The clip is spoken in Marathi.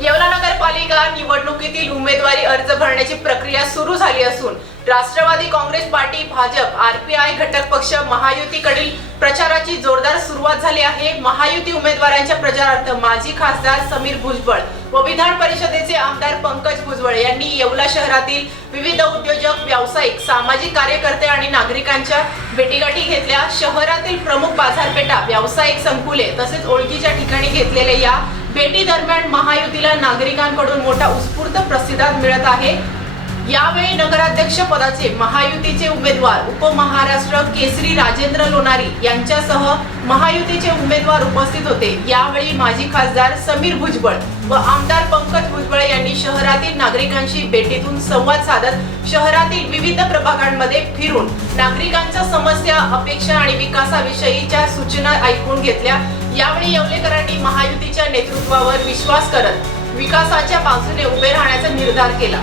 येवला नगरपालिका निवडणुकीतील उमेदवारी अर्ज भरण्याची प्रक्रिया सुरू झाली असून राष्ट्रवादी काँग्रेस पार्टी, भाजप, आरपीआय घटक पक्ष महायुतीकडील प्रचाराची जोरदार सुरुवात झाली आहे। महायुती उमेदवारांच्या प्रचारार्थ माजी खासदार समीर भुजबळ व विधान परिषदेचे आमदार पंकज भुजबळ यांनी येवला शहरातील विविध उद्योजक, व्यावसायिक, सामाजिक कार्यकर्ते आणि नागरिकांच्या भेटीगाठी घेतल्या। शहरातील प्रमुख बाजारपेठा, व्यावसायिक संकुले तसेच ओळखीच्या ठिकाणी घेतलेल्या या भेटी दरम्यान महायुतीला नागरिकांकडून मोठा उत्स्फूर्त प्रतिसाद मिळत आहे। यावेळी नगराध्यक्ष पदाचे महायुतीचे उमेदवार उपमहाराष्ट्र केसरी राजेंद्र लोणारी यांच्यासह महायुतीचे उमेदवार उपस्थित होते। यावेळी माजी खासदार समीर भुजबळ व आमदार पंकज भुजबळ यांनी शहरातील नागरिकांशी भेटीतून संवाद साधत शहरातील विविध प्रभागांमध्ये फिरून नागरिकांच्या समस्या, अपेक्षा आणि विकासाविषयीच्या सूचना ऐकून घेतल्या। यावेळी येवलेकरांनी महायुतीच्या नेतृत्वावर विश्वास करत विकासाच्या बाजूने उभे राहण्याचा निर्धार केला।